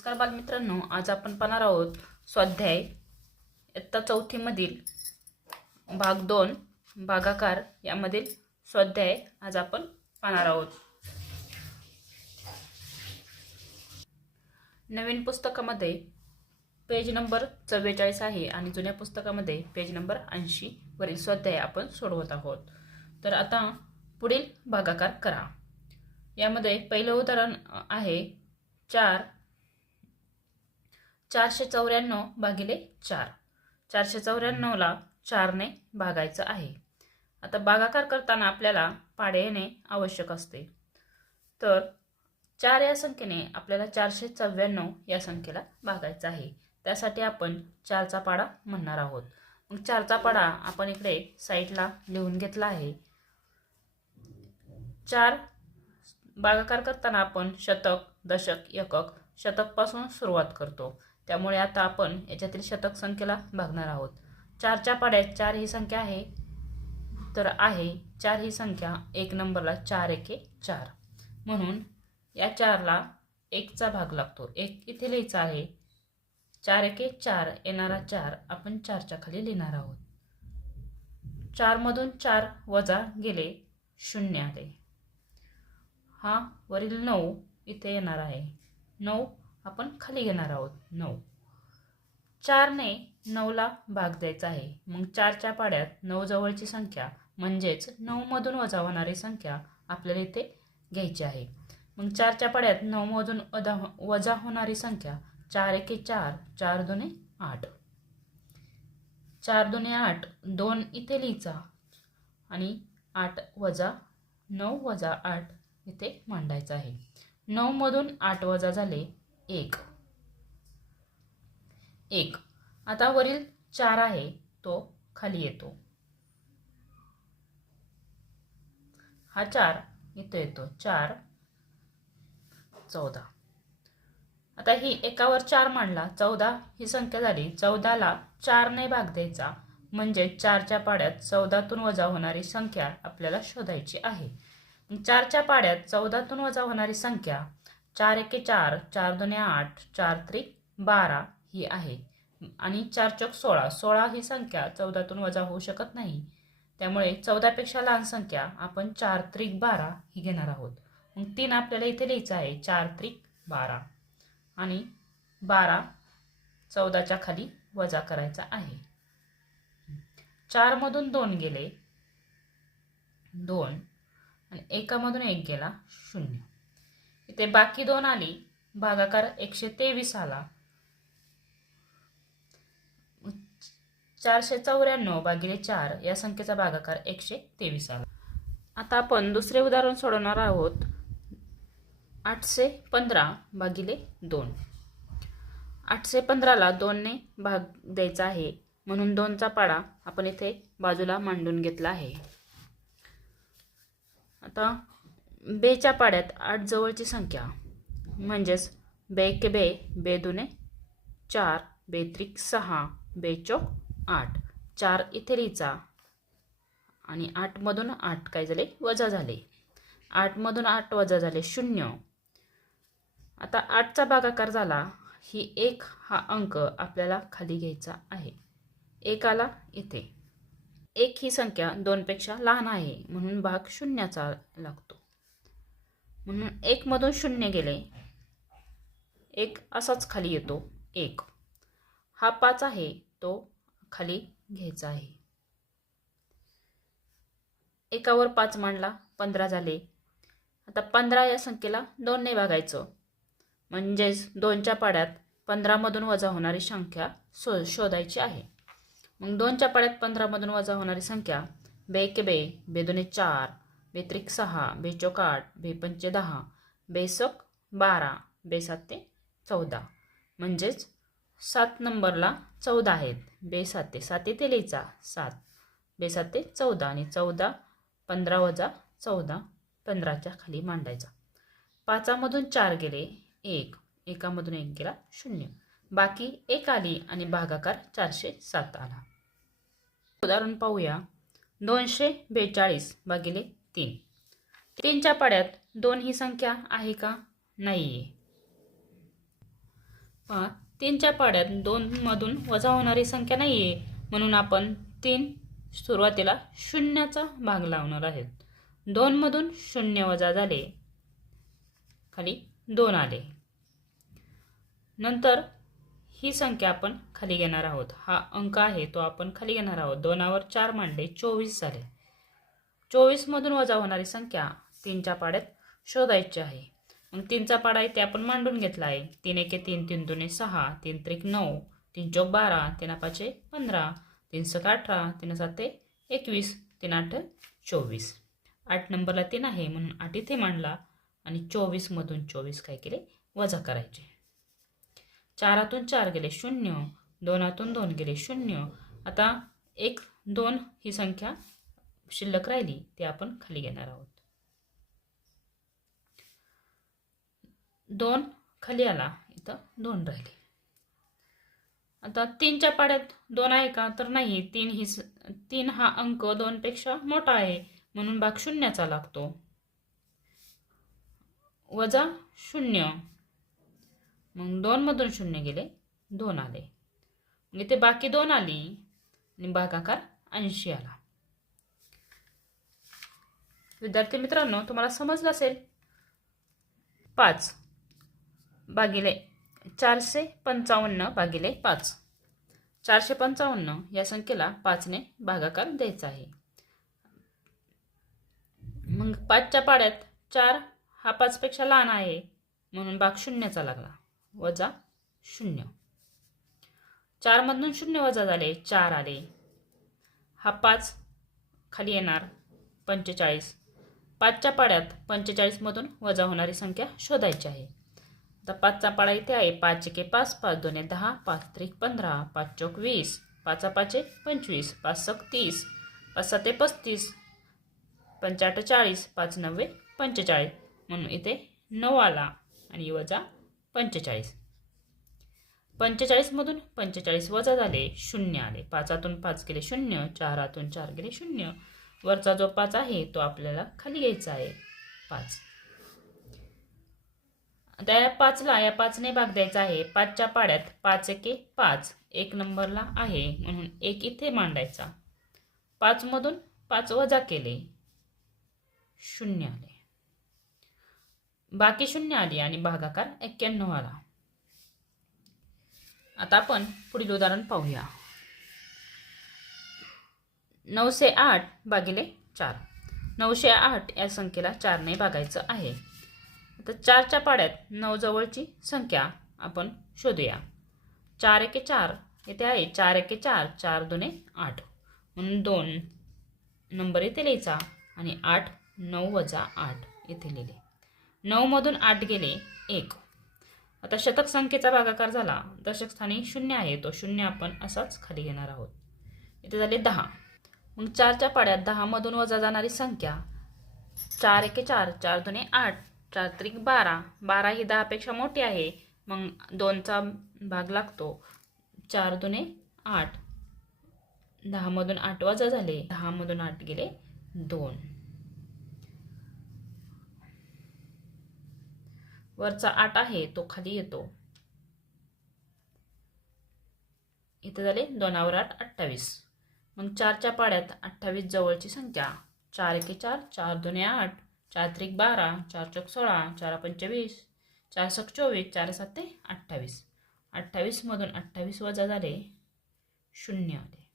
नमस्कार बालमित्रांनो, आज आपण पाहणार आहोत स्वाध्याय इयत्ता चौथी मधील भाग 2 भागाकार यामधील स्वाध्याय आज आपण पाहणार आहोत। नवीन पुस्तकामध्ये पेज नंबर 44 आहे आणि जुन्या पुस्तकामध्ये पेज नंबर 80 वरील स्वाध्याय आपण सोडवत आहोत। तर आता पुढील भागाकार करा। यामध्ये पहिलं उदाहरण आहे 494 भागिले 4। 494 ला 4 ने भागायचं आहे। आता भागाकार करताना आपल्याला पाडे येणे आवश्यक असते। तर 4 या संख्येने आपल्याला 494 या संख्येला भागायचं आहे। त्यासाठी आपण 4 चा पाडा म्हणणार आहोत। मग 4 चा पाडा आपण इकडे साइडला लिहून घेतला आहे। 4 भागाकार करताना आपण शतक, दशक, एकक, शतक पासून सुरुवात करतो। त्यामुळे आता आपण याच्यातील शतक संख्येला भागणार आहोत। 4 च्या पाड्यात 4 ही संख्या आहे, तर आहे 4 ही संख्या एक नंबरला 4 एके 4, म्हणून या 4 ला 1 चा भाग लागतो। 1 इथे लिहायचा आहे। 4 एके 4 येणारा 4 आपण 4 च्या खाली लिहिणार आहोत। 4 मधून 4 वजा गेले 0 आले। हा वरील 9 इथे येणार आहे। 9 आपण खाली घेणार आहोत। 9 4 ने 9 ला भाग द्यायचा आहे। मग 4 च्या पाड्यात 9 जवळची संख्या म्हणजेच 9 मधून वजा होणारी संख्या आपल्याला इथे घ्यायची आहे। मग 4 च्या पाड्यात 9 मधून वजा होणारी संख्या 4 एके 4, 4 दुने 8, 4 दुने 8, 2 इथे लिहायचा आणि 8 वजा 9 वजा 8 इथे मांडायचा आहे। 9 मधून 8 वजा झाले 1। आता वरील 4 आहे तो खाली येतो। हा 4 इथे येतो। 4 14। आता ही एकावर 4 मांडला 14 ही संख्या झाली। 14 ला 4 ने भाग द्यायचा, म्हणजे 4 च्या पाड्यात 14 तून वजा होणारी संख्या आपल्याला शोधायची आहे। 4 च्या पाड्यात 14 तून वजा होणारी संख्या 4 एके 4, 4 दुने 8, 4 त्रिक 12 ही आहे आणि 4 चौक 16। 16 ही संख्या 14 तून वजा होऊ शकत नाही, त्यामुळे 14 पेक्षा लहान संख्या आपण 4 त्रिक 12 ही घेणार आहोत। मग 3 आपल्याला इथे लिहायचं आहे। 4 त्रिक 12 आणि 12 14 च्या खाली वजा करायचा आहे। 4 मधून 2 गेले 2 आणि 1 मधून 1 गेला 0। इथे बाकी 2 आली, भागाकार 123 आला। 494 भागिले 4 या संख्येचा भागाकार 123 आला। आता आपण दुसरे उदाहरण सोडवणार आहोत 815 भागिले 2। 815 ला 2 ने भाग द्यायचा आहे, म्हणून 2 चा पाडा आपण इथे बाजूला मांडून घेतला आहे। आता बेच्या पाड्यात 8 जवळची संख्या म्हणजेच बे एके बे, बे दुने 4, बे त्रिक 6, बे चौक 8, 4 इथे लिहायचा आणि 8 मधून 8 काय झाले वजा झाले। 8 मधून 8 वजा झाले 0। आता 8 चा भागाकार झाला। ही 1 हा अंक आपल्याला खाली घ्यायचा आहे। 1 आला इथे। 1 ही संख्या 2 पेक्षा लहान आहे, म्हणून भाग 0 चा लागतो। म्हणून 1 मधून 0 गेले 1 असाच खाली येतो 1। हा 5 आहे तो खाली घ्यायचा आहे। 1 वर 5 मांडला 15 झाले। आता 15 या संख्येला 2 ने भागायचं, म्हणजेच 2 च्या पाड्यात 15 मधून वजा होणारी संख्या शोधायची आहे। मग 2 च्या पाड्यात 15 मधून वजा होणारी संख्या बे एके बे, बे दुने 4, बे त्रिक 6, बे चौक 8, बे पंचे 10, बे सक 12, बे साते 14, म्हणजेच 7 नंबरला 14 आहेत। बे साते 7 इथे लिहायचा 7, बे साते 14 आणि 14 15 वजा 14 15 च्या खाली मांडायचा। 5 मधून 4 गेले 1, 1 मधून 1 गेला 0। बाकी 1 आली आणि भागाकार 407 आला। उदाहरण पाहूया 242 भागिले 3। 3 च्या पाड्यात 2 ही संख्या आहे का? नाहीये। पहा 3च्या पाड्यात 2 मधून वजा होणारी संख्या नाही आहे, म्हणून आपण 3 सुरुवातीला शून्याचा भाग लावणार आहेत. 2 मधून 0 वजा झाले, खाली 2 आले. नंतर ही संख्या आपण खाली घेणार आहोत. हा अंक आहे तो आपण खाली घेणार आहोत. 2वर 4 मांडले 24 झाले. 24 मधून वजा होणारी संख्या 3च्या पाड्यात शोधायची आहे. मग 3चा पाडा इथे आपण मांडून घेतला आहे. 3 एके 3, 3 दुने 6, 3 त्रिक 9, 3 चौक 12, 3 पाचे 15, 3 सक 18, 3 साते 21, 3 आठ 24. 8 नंबरला 3 आहे म्हणून 8 इथे मांडला आणि 24 मधून 24 काय केले वजा करायचे. 4 4 गेले 0, 2 2 गेले 0. आता 1 2 ही संख्या शिल्लक राहिली ती आपण खाली घेणार आहोत. 2 खाली आला, इथं 2 राहिले. आता 3च्या पाड्यात 2 आहे का तर नाही. 3 हा अंक 2 पेक्षा मोठा आहे म्हणून भाग शून्याचा लागतो. वजा 0, मग 2 मधून 0 गेले 2 आले. मग इथे बाकी 2 आली आणि भागाकार 80 आला. विद्यार्थी मित्रांनो, तुम्हाला समजलं असेल. 5 भागिले 455 भागिले 5. 455 या संख्येला 5ने भागाकार द्यायचा आहे. मग 5च्या पाड्यात 4 हा 5 पेक्षा लहान आहे म्हणून भाग शून्याचा लागला. वजा 0. 4 मधून 0 वजा झाले 4 आले. हा 5 खाली येणार 45. 5च्या पाड्यात 45 मधून वजा होणारी संख्या शोधायची आहे. आता 5चा पाडा इथे आहे. 5 एके 5, 5 दोने 10, 5 त्रिक 15, 5 चौक 20, 5 पाचे 25, 5 सक 30, 5 साते 35, 5 आठ 40, 5 नव्वे 45 म्हणून इथे 9 आला आणि वजा 45. 45 मधून 45 वजा झाले 0 आले. 5 5 गेले 0, 4 4 गेले 0. वरचा जो 5 आहे तो आपल्याला खाली घ्यायचा आहे 5. आता या 5ला या 5ने भाग द्यायचा आहे. 5च्या पाड्यात 5 एके 5 1 नंबरला आहे म्हणून 1 इथे मांडायचा. 5 मधून 5 वजा केले 0 आले. बाकी 0 आली आणि भागाकार 91 आला. आता आपण पुढील उदाहरण पाहूया. 908 भागिले 4. 908 या संख्येला 4ने भागायचं आहे. आता 4च्या पाड्यात 9 जवळची संख्या आपण शोधूया. 4 एके 4 इथे आहे. 4 एके 4, 4 दुने 8 म्हणून 2 नंबर इथे लिहायचा आणि 8 9 वजा 8 इथे लिहिले. 9 मधून 8 गेले 1. आता शतक संख्येचा भागाकार झाला. दशक स्थानी 0 आहे तो 0 आपण असाच खाली घेणार आहोत. इथे झाले 10. मग 4च्या पाड्यात 10 मधून वजा जाणारी संख्या 4 एके 4, 4 दुने 8, 4 त्रिक 12. 12 ही 10 पेक्षा मोठी आहे मग 2चा भाग लागतो. 4 दुने 8. 10 मधून 8 वजा झाले. 10 मधून 8 गेले 2. वरचा 8 आहे तो खाली येतो. इथे झाले 2वर 8 28. मग 4च्या पाड्यात 28 जवळची संख्या 4 एके 4, 4 दुने 8, 4 त्रिक 12, 4 चौक 16, 4 पंचे 20, 4 सक 24, 4 साते 28. 28 मधून 28 वजा झाले 0 आले.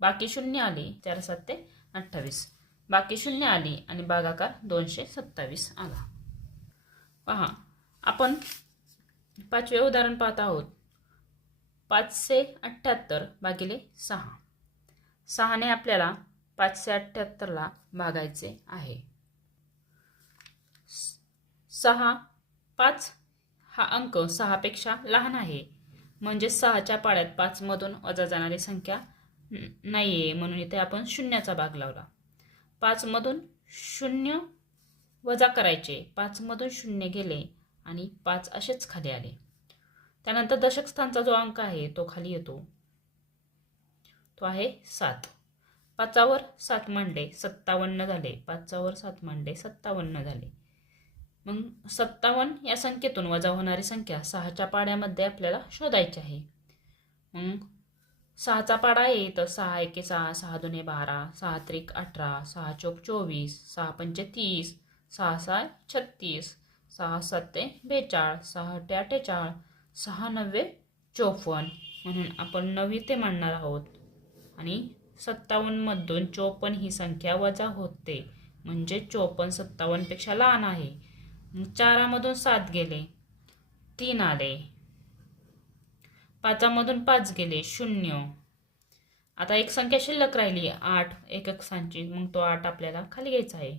बाकी 0 आली. 4 साते 28. बाकी 0 आली आणि भागाकार 227 आला. पहा आपण 5वे उदाहरण पाहत आहोत. 578 भागिले 6. 6ने आपल्याला 578ला भागायचे आहे. 5 हा अंक 6 पेक्षा लहान आहे म्हणजे 6च्या पाड्यात 5 मधून वजा जाणारी संख्या नाहीये म्हणून इथे आपण शून्याचा भाग लावला. 5 मधून 0 वजा करायचे. 5 मधून 0 गेले आणि 5 असेच खाली आले. त्यानंतर दशक स्थानचा जो अंक आहे तो खाली येतो. तो आहे 7. 5वर 7 मांडले 57 झाले. 5वर 7 मांडले 57 झाले. मग 57 या संख्येतून वजा होणारी संख्या 6च्या पाड्यामध्ये आपल्याला शोधायची आहे. मग 6चा पाडा आहे तर 6 एके 6, 6 दुने 12, 6 त्रिक 18, 6 चौक 24, 6 पंचे 30, 6 6 36, 6 7 42, 6 8 48, 6 9 54. म्हणून आपण 9 ते मांडणार आहोत आणि 57 मधून 54 ही संख्या वजा होते, म्हणजे 54 57 पेक्षा लहान आहे. 4मधून 7 गेले, 3 आले. 5मधून 5 गेले, 0. आता एक संख्या शिल्लक राहिली 8 एककांची, मग तो 8 आपल्याला खाली घ्यायचा आहे.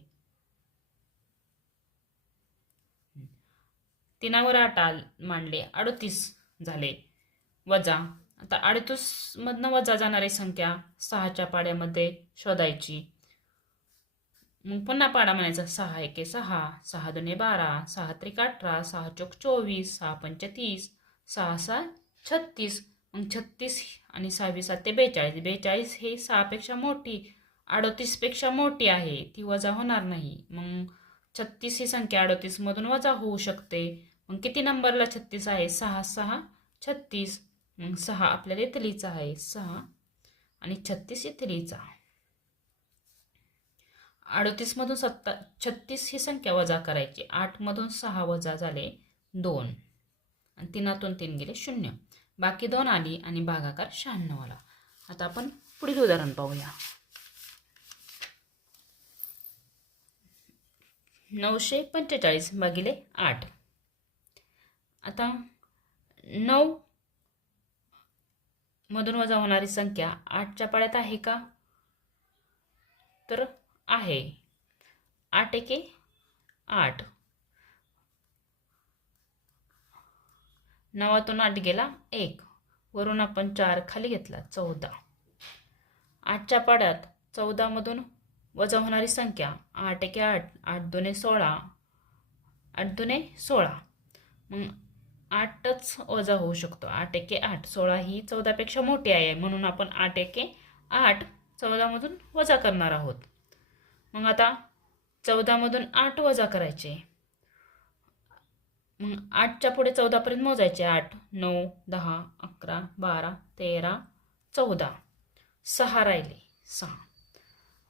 3वर 8 मांडले, 38 झाले वजा. आता 38 मधनं वजा जाणारी संख्या 6च्या पाड्यामध्ये शोधायची. मग पुन्हा पाडा म्हणायचा 6 एके 6, 6 दुने 12, 6 त्रिक 18, 6 चौक 24, 6 पंचे 30, 6 6 36. मग 36 आणि 6 7 42, 42 हे 6पेक्षा मोठी 38 पेक्षा मोठी आहे, ती वजा होणार नाही. मग 36 ही संख्या 38 मधून वजा होऊ शकते. मग किती नंबरला 36 आहे? 6 6 36. मग 6 आपल्याला इथे लिहायचा आहे, 6 आणि 36 इथे लिहायचा. 38 मधून 36 ही संख्या वजा करायची. 8 मधून 6 वजा झाले 2 आणि 3तून 3 गेले 0. बाकी 2 आली आणि भागाकार 96 आला. आता आपण पुढील उदाहरण पाहूया. 945 भागिले 8. आता 9 मधून वजा होणारी संख्या 8च्या पाड्यात आहे का? तर आहे. 8 एके 8. 9तून 8 गेला 1, वरून आपण 4 खाली घेतला 14. 8च्या पाड्यात 14 मधून वजा होणारी संख्या 8 एके 8, 8 दुने 16, 8 दुने 16. मग 8च वजा होऊ शकतो. 8 एके 8, 16 ही 14पेक्षा मोठी आहे, म्हणून आपण 8 एके 8 14 मधून वजा करणार आहोत. मग आता 14 मधून 8 वजा करायचे. मग 8च्या पुढे 14 पर्यंत मोजायचे. 8 9 10 11 12 13 14, 6 राहिले 6.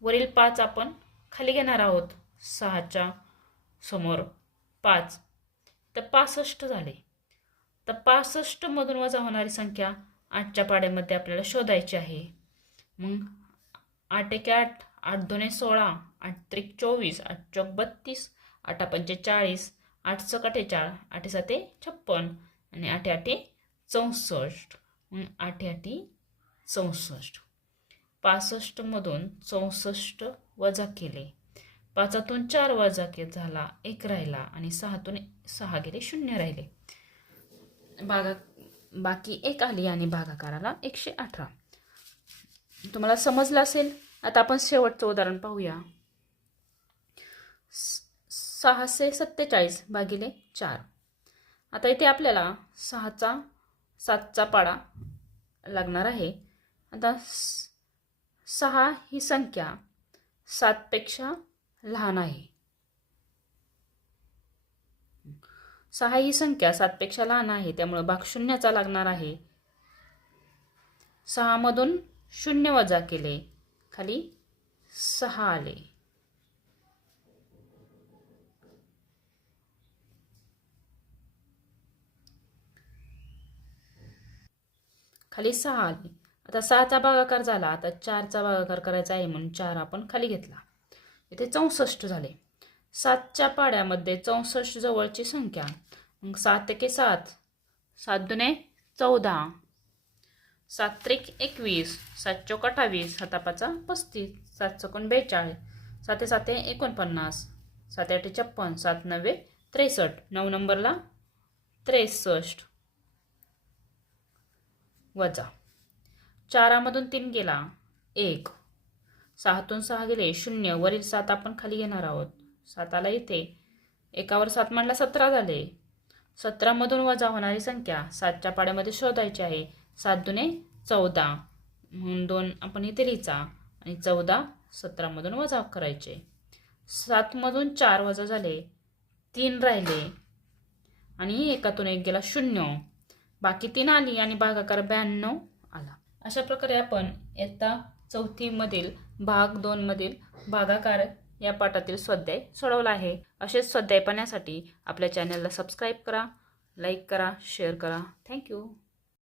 वरील 5 आपण खाली घेणार आहोत. 6च्या समोर 5, तर 65 झाले. तर 65 मधून वजा होणारी संख्या 8च्या पाड्यामध्ये आपल्याला शोधायची आहे. मग 8 एके 8, 8 दुने 16, 8 त्रिक 24, 8 चौक 32, 8 पंचे 40, 8 चौक 48, 8 7 56 आणि 8 8 64. मग 8 8 64. 65 मधून 64 वजा केले. 5तून 4 वजा झाला, 1 राहिला आणि 6तून 6 गेले 0 राहिले. बाकी 1 आली आणि भागाकाराला 118. तुम्हाला समजलं असेल. आता आपण शेवटचं उदाहरण पाहूया. 647 भागिले 4. आता इथे आपल्याला 7चा पाडा लागणार आहे. आता 6 ही संख्या 7पेक्षा लहान आहे. 6 ही संख्या 7पेक्षा लहान आहे, त्यामुळे भाग 0चा लागणार आहे. 6 मधून 0 वजा केले, खाली 6 आले. खाली 6 आले. आता 6चा भागाकार झाला. आता 4चा भागाकार करायचा आहे, म्हणून 4 आपण खाली घेतला. इथे 64 झाले. 7च्या पाड्यामध्ये 64 जवळची संख्या. मग 7 एके 7, 7 दुने 14, 7 त्रिक 21, 7 चौक 28, 7 5 35, 7 चौकोन 42, 7 7 49, 7 8 56, 7 9 63. 9 नंबरला 63 वजा. 4मधून 3 गेला 1, 6तून 6 गेले 0. वरील 7 आपण खाली घेणार आहोत. 7 आला इथे. 1वर 7 मांडला 17 झाले. 17 मधून वजा होणारी संख्या 7च्या पाड्यामध्ये शोधायची आहे. 7 दुने 14, म्हणून 2 आपण इथे लिहायचा आणि 14 17 मधून वजा करायचे. 7 मधून 4 वजा झाले 3 राहिले आणि एकातून 1 गेला 0, बाकी 3 आली आणि भागाकार 92 आला. अशा प्रकारे आपण इयत्ता 4थी मधील भाग 2 मधील भागाकार या पाठातील स्वाध्याय सोडवला आहे. असेच स्वाध्याय पाहण्यासाठी आपल्या चॅनलला सबस्क्राईब करा, लाईक करा, शेअर करा. थँक्यू.